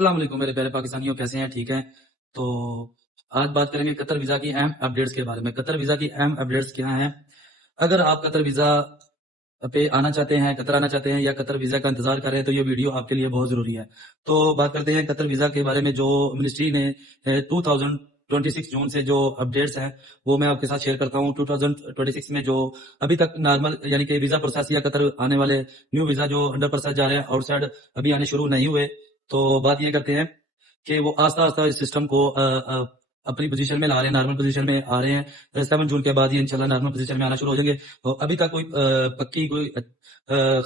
السلام علیکم میرے پیارے پاکستانیوں، کیسے ہیں؟ ٹھیک ہیں؟ تو آج بات کریں گے قطر ویزا کی اہم اپڈیٹس کے بارے میں۔ قطر ویزا کی اہم اپڈیٹس کیا ہیں؟ اگر آپ قطر ویزا پہ آنا چاہتے ہیں، قطر آنا چاہتے ہیں یا قطر ویزا کا انتظار کر رہے ہیں تو یہ ویڈیو آپ کے لیے بہت ضروری ہے۔ تو بات کرتے ہیں قطر ویزا کے بارے میں۔ جو منسٹری نے 2026 جون سے جو اپڈیٹس ہیں وہ میں آپ کے ساتھ شیئر کرتا ہوں۔ 2026 میں جو ابھی تک نارمل یعنی کہ ویزا پروسیس یا قطر آنے والے نیو ویزا جو انڈر پروسیس جا رہے ہیں، آؤٹ سائڈ ابھی آنے شروع نہیں ہوئے، تو بات یہ کرتے ہیں کہ وہ آہستہ آہستہ اس سسٹم کو اپنی پوزیشن میں لا رہے ہیں، نارمل پوزیشن میں آ رہے ہیں۔ 7 جون کے بعد یہ انشاءاللہ نارمل پوزیشن میں آنا شروع ہو جائیں گے۔ تو ابھی تک کوئی پکی کوئی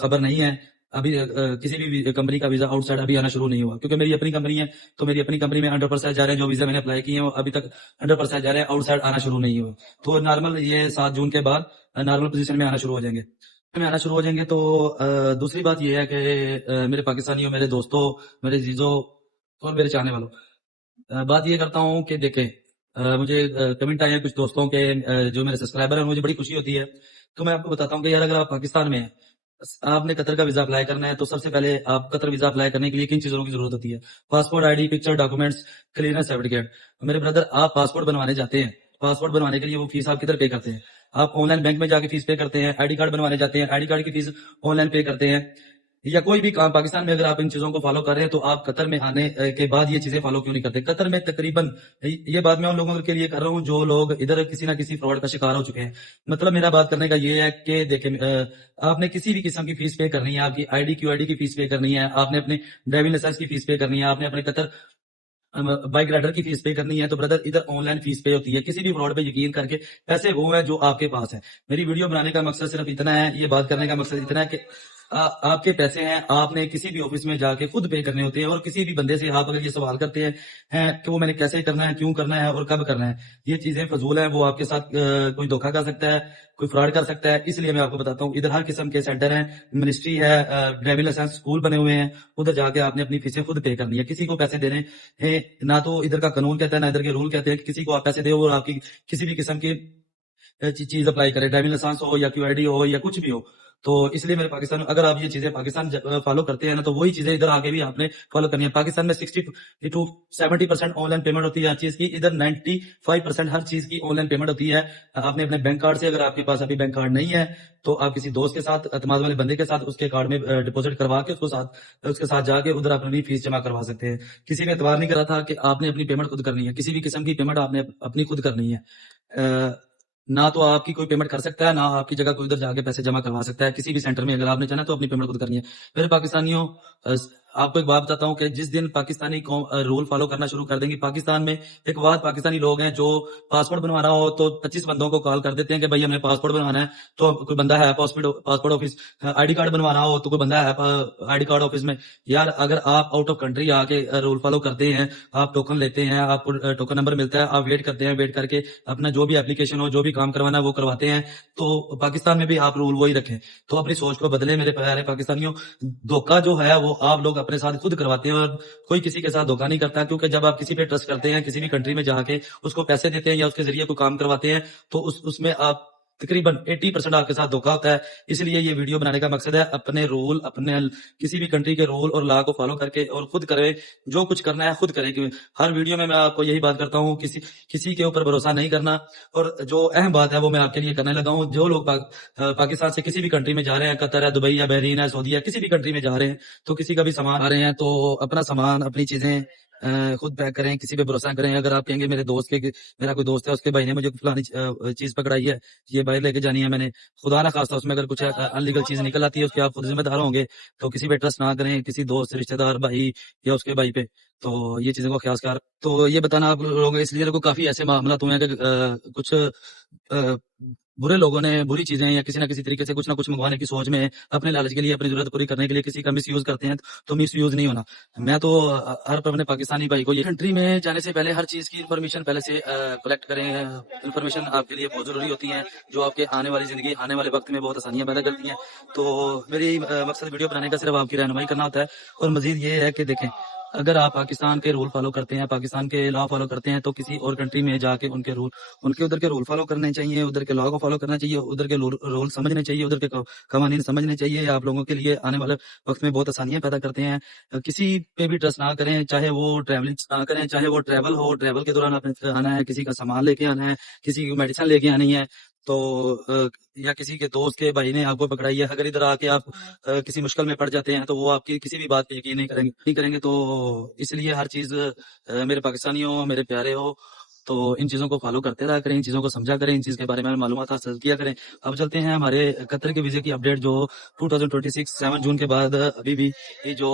خبر نہیں ہے، ابھی کسی بھی کمپنی کا ویزا آؤٹ سائڈ ابھی آنا شروع نہیں ہوا، کیونکہ میری اپنی کمپنی ہے تو میری اپنی کمپنی میں انڈر پروسیس جا رہے ہیں۔ جو ویزا میں نے اپلائی کیے ہیں وہ ابھی تک انڈر پروسیس جا رہے ہیں، آؤٹ سائڈ آنا شروع نہیں ہوا۔ تو نارمل یہ 7 جون کے بعد نارمل پوزیشن میں آنا شروع ہو جائیں گے۔ تو دوسری بات یہ ہے کہ میرے پاکستانیوں، میرے دوستوں، میرے عزیزوں اور میرے چاہنے والوں، بات یہ کرتا ہوں کہ دیکھیں، مجھے کمنٹ آئے ہیں کچھ دوستوں کے جو میرے سبسکرائبر ہیں، مجھے بڑی خوشی ہوتی ہے۔ تو میں آپ کو بتاتا ہوں کہ یار اگر آپ پاکستان میں ہیں، آپ نے قطر کا ویزا اپلائی کرنا ہے تو سب سے پہلے آپ قطر ویزا اپلائی کرنے کے لیے کن چیزوں کی ضرورت ہوتی ہے؟ Passport, I D, picture, documents, clearance certificate. میرے بردر، آپ پاسپورٹ بنوانے جاتے ہیں، پاسپورٹ بنوانے کے لیے وہ فیس آپ کدھر پے کرتے ہیں؟ آپ آن لائن بینک میں جا کے فیس پے کرتے ہیں۔ آئی ڈی کارڈ بنوانے جاتے ہیں، آئی ڈی کارڈ کی فیس آن لائن پے کرتے ہیں، یا کوئی بھی کام پاکستان میں اگر آپ ان چیزوں کو فالو کر رہے ہیں تو آپ قطر میں آنے کے بعد یہ چیزیں فالو کیوں نہیں کرتے؟ قطر میں تقریباً، یہ بات میں ان لوگوں کے لیے کر رہا ہوں جو لوگ ادھر کسی نہ کسی فراڈ کا شکار ہو چکے ہیں۔ مطلب میرا بات کرنے کا یہ ہے کہ دیکھیں، آپ نے کسی بھی قسم کی فیس پے کرنی ہے، آپ کی I D Q I D کی فیس پے کرنی ہے، آپ نے اپنے ڈرائیونگ لائسنس کی فیس پے کرنی ہے، آپ نے اپنے قطر بائک رائڈر کی فیس پے کرنی ہے، تو بردر ادھر آن لائن فیس پے ہوتی ہے۔ کسی بھی فراڈ پہ یقین کر کے پیسے وہ ہیں جو آپ کے پاس ہیں۔ میری ویڈیو بنانے کا مقصد صرف اتنا ہے، یہ بات کرنے کا مقصد اتنا ہے کہ آپ کے پیسے ہیں، آپ نے کسی بھی آفس میں جا کے خود پے کرنے ہوتے ہیں، اور کسی بھی بندے سے آپ اگر یہ سوال کرتے ہیں کہ وہ میں نے کیسے کرنا ہے، کیوں کرنا ہے اور کب کرنا ہے، یہ چیزیں فضول ہیں۔ وہ آپ کے ساتھ کوئی دھوکہ کر سکتا ہے، کوئی فراڈ کر سکتا ہے۔ اس لیے میں آپ کو بتاتا ہوں، ادھر ہر قسم کے سینٹر ہیں، منسٹری ہے، ڈرائیونگ لائسنس اسکول بنے ہوئے ہیں، ادھر جا کے آپ نے اپنی فیسیں خود پے کرنی ہے، کسی کو پیسے دینے نہ تو ادھر کا قانون کہتا ہے نہ ادھر کے رول کہتے ہیں کہ کسی کو آپ پیسے دے اور آپ کی کسی بھی قسم کی چیز اپلائی کرے، ڈرائیونگ لائسنس ہو یا کیو آئی ڈی ہو یا کچھ بھی ہو۔ تو اس لیے میرے پاکستان میں اگر آپ یہ چیزیں پاکستان فالو کرتے ہیں نا، تو وہی چیزیں ادھر آگے بھی آپ نے فالو کرنی ہے۔ پاکستان میں 60 to 70% آن لائن پیمنٹ ہوتی ہے ہر چیز کی، ادھر 95% ہر چیز کی آن لائن پیمنٹ ہوتی ہے۔ آپ نے اپنے بینک کارڈ سے، اگر آپ کے پاس ابھی بینک کارڈ نہیں ہے تو آپ کسی دوست کے ساتھ، اعتماد والے بندے کے ساتھ، اس کے کارڈ میں ڈپوزٹ کروا کے اس کے ساتھ جا کے ادھر اپنی فیس جمع کروا سکتے ہیں۔ کسی نے اعتبار نہیں کرا تھا کہ آپ نے اپنی پیمنٹ خود کرنی ہے، کسی بھی قسم کی پیمنٹ آپ نے اپنی خود کرنی ہے۔ نہ تو آپ کی کوئی پیمنٹ کر سکتا ہے، نہ آپ کی جگہ کوئی ادھر جا کے پیسے جمع کروا سکتا ہے کسی بھی سینٹر میں۔ اگر آپ نے چاہنا تو اپنی پیمنٹ خود کرنی ہے۔ میرے پاکستانیوں، آپ کو ایک بات بتاتا ہوں کہ جس دن پاکستانی قوم رول فالو کرنا شروع کر دیں گی، پاکستان میں ایک بات پاکستانی لوگ ہیں جو پاسپورٹ بنوانا ہو تو 25 بندوں کو کال کر دیتے ہیں کہ بھائی ہم نے پاسپورٹ بنوانا ہے، تو کوئی بندہ ہے passport office. I D card بنوانا ہو تو کوئی بندہ ہے آئی ڈی کارڈ آفس میں۔ یار اگر آپ آؤٹ آف کنٹری آ کے رول فالو کرتے ہیں، آپ ٹوکن لیتے ہیں، آپ کو ٹوکن نمبر ملتا ہے، آپ ویٹ کرتے ہیں، ویٹ کر کے اپنا جو بھی اپلیکیشن ہو، جو بھی کام کروانا ہے وہ کرواتے ہیں، تو پاکستان میں بھی آپ رول وہی رکھیں۔ تو اپنی سوچ کو بدلیں میرے پیارے پاکستانیوں۔ دھوکہ جو ہے وہ آپ لوگ اپنے ساتھ خود کرواتے ہیں، اور کوئی کسی کے ساتھ دھوکہ نہیں کرتا، کیونکہ جب آپ کسی پہ ٹرسٹ کرتے ہیں، کسی بھی کنٹری میں جا کے اس کو پیسے دیتے ہیں یا اس کے ذریعے کوئی کام کرواتے ہیں، تو اس میں آپ تقریباً 80% آپ کے ساتھ دھوکہ ہوتا ہے۔ اس لیے یہ ویڈیو بنانے کا مقصد ہے اپنے رول، اپنے کسی بھی کنٹری کے رول اور لا کو فالو کر کے اور خود کریں، جو کچھ کرنا ہے خود کریں۔ ہر ویڈیو میں آپ کو یہی بات کرتا ہوں، کسی کے اوپر بھروسہ نہیں کرنا۔ اور جو اہم بات ہے وہ میں آپ کے لیے کرنے لگا ہوں، جو لوگ پاکستان سے کسی بھی کنٹری میں جا رہے ہیں، قطر ہے، دبئی ہے، بحرین ہے، سعودی ہے، کسی بھی کنٹری میں جا رہے ہیں، تو کسی کا بھی سامان آ رہے ہیں تو اپنا سامان، اپنی چیزیں خود پیک کریں، کسی پہ بھروسہ کریں۔ اگر آپ کہیں گے میرا کوئی دوست ہے، اس کے بھائی نے مجھے فلانی چیز پکڑائی ہے، یہ باہر لے کے جانی ہے میں نے، خدا نہ خواستہ اس میں اگر کچھ ان لیگل چیز نکل آتی ہے، اس کے آپ خود ذمہ دار ہوں گے۔ تو کسی پہ ٹرسٹ نہ کریں، کسی دوست، رشتہ دار، بھائی یا اس کے بھائی پہ۔ تو یہ چیزوں کو خیال کر، تو یہ بتانا آپ لوگوں، اس لیے کافی ایسے معاملات ہوئے ہیں کہ کچھ برے لوگوں نے بری چیزیں یا کسی نہ کسی طریقے سے کچھ نہ کچھ منگوانے کی سوچ میں اپنے لالچ کے لیے، اپنی ضرورت پوری کرنے کے لیے کسی کا مس یوز کرتے ہیں، تو مس یوز نہیں ہونا۔ میں تو ہر اپنے پاکستانی بھائی کو، یہ کنٹری میں جانے سے پہلے ہر چیز کی انفارمیشن پہلے سے کلیکٹ کریں۔ انفارمیشن آپ کے لیے بہت ضروری ہوتی ہے، جو آپ کے آنے والی زندگی، آنے والے وقت میں بہت آسانیاں پیدا کرتی ہیں۔ تو میری مقصد ویڈیو بنانے کا صرف آپ کی رہنمائی کرنا ہوتا ہے، اور مزید یہ ہے کہ دیکھیں، اگر آپ پاکستان کے رول فالو کرتے ہیں، پاکستان کے لا فالو کرتے ہیں، تو کسی اور کنٹری میں جا کے ان کے ادھر کے رول فالو کرنے چاہیے، ادھر کے لا کو فالو کرنا چاہیے، ادھر کے رول سمجھنے چاہیے، ادھر کے قوانین سمجھنے چاہیے. آپ لوگوں کے لیے آنے والے وقت میں بہت آسانیاں پیدا کرتے ہیں. کسی پہ بھی ٹرسٹ نہ کریں، چاہے وہ ٹریولنگ نہ کریں، چاہے وہ ٹریول ہو، ٹریول کے دوران آپ نے آنا ہے، کسی کا سامان لے کے آنا ہے، کسی کی میڈیسن لے کے آنی ہے، تو یا کسی کے دوست کے بھائی نے آپ کو پکڑائی ہے، اگر ادھر آ کے آپ کسی مشکل میں پڑ جاتے ہیں تو وہ آپ کی کسی بھی بات پہ یقین نہیں کریں گے. تو اس لیے ہر چیز میرے پاکستانیوں، میرے پیارے ہو، تو ان چیزوں کو فالو کرتے رہا کریں، ان چیزوں کو سمجھا کریں، ان چیز کے بارے میں معلومات حاصل کیا کریں. اب چلتے ہیں ہمارے قطر کے ویزے کی اپڈیٹ، جو 2026 7 جون کے بعد ابھی بھی یہ جو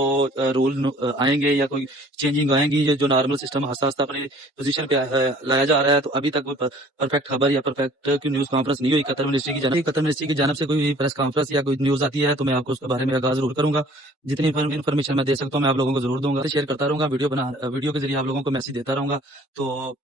رول آئیں گے یا کوئی چینجنگ آئیں گی، جو نارمل سسٹم آہستہ آہستہ اپنی پوزیشن پہ لایا جا رہا ہے. تو ابھی تک کوئی پرفیکٹ خبر یا پرفیکٹ نیوز کانفرنس نہیں ہوئی قطر منسٹری کی جانب سے. کوئی پریس کانفرنس یا کوئی نیوز آتی ہے تو میں آپ کو اس کے بارے میں آگاہ ضرور کروں گا. جتنی انفارمیشن میں دے سکتا ہوں میں آپ لوگوں کو ضرور دوں گا، شیئر کرتا رہوں گا، ویڈیو کے ذریعے آپ لوگوں کو میسج دیتا رہوں گا. تو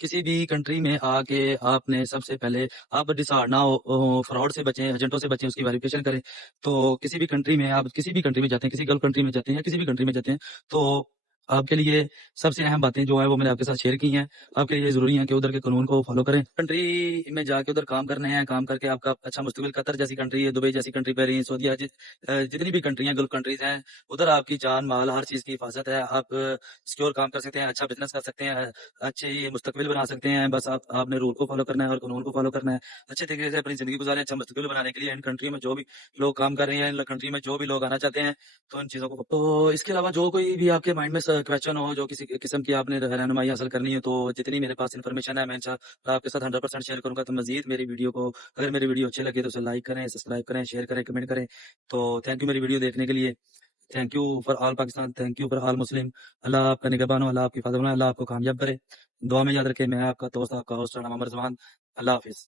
کسی بھی کنٹری میں آ کے آپ نے سب سے پہلے آپ ڈسارڈ نہ ہو، فراڈ سے بچیں، ایجنٹوں سے بچیں، اس کی ویریفیکیشن کریں. تو کسی بھی کنٹری میں آپ کسی بھی کنٹری میں جاتے ہیں، کسی گلف کنٹری میں جاتے ہیں یا کسی بھی کنٹری میں جاتے ہیں، تو آپ کے لیے سب سے اہم باتیں جو ہے وہ میں نے آپ کے ساتھ شیئر کی ہیں. آپ کے لیے ضروری ہیں کہ ادھر کے قانون کو فالو کریں. کنٹری میں جا کے ادھر کام کرنے ہیں، کام کر کے آپ کا اچھا مستقبل. قطر جیسی کنٹری ہے، دبئی جیسی کنٹری، بحرین، سعودیہ، جتنی بھی کنٹری ہیں، گلف کنٹریز ہیں، ادھر آپ کی جان مال ہر چیز کی حفاظت ہے. آپ سکیور کام کر سکتے ہیں، اچھا بزنس کر سکتے ہیں، اچھی مستقبل بنا سکتے ہیں. بس آپ نے رول کو فالو کرنا ہے اور قانون کو فالو کرنا ہے. اچھے طریقے سے اپنی زندگی گزاریں. اچھا مستقبل بنانے کے لیے ان کنٹریوں میں جو بھی لوگ کام کر رہے ہیں، ان کنٹری میں جو بھی لوگ آنا چاہتے ہیں، تو ان چیزوں کو. تو اس کے علاوہ جو کوئی بھی آپ کے مائنڈ میں کویشچن ہو، جو کسی قسم کی آپ نے رہنمائی حاصل کرنی ہے، تو جتنی میرے پاس انفارمیشن ہے میں انشاءاللہ آپ کے ساتھ 100% شیئر کروں گا. تو مزید میری ویڈیو کو اگر میری ویڈیو اچھی لگے تو اسے لائک کریں، سبسکرائب کریں، شیئر کریں، کمنٹ کریں. تو تھینک یو میری ویڈیو دیکھنے کے لیے. Thank you for all Pakistan, thank you for all Muslim. اللہ آپ کا نگہبان ہو، اللہ آپ کی حفاظت ہو، اللہ آپ کو کامیاب کرے. دعا میں یاد رکھیں. میں آپ کا دوست، آپ کا ہوسٹ رام رضوان. اللہ حافظ.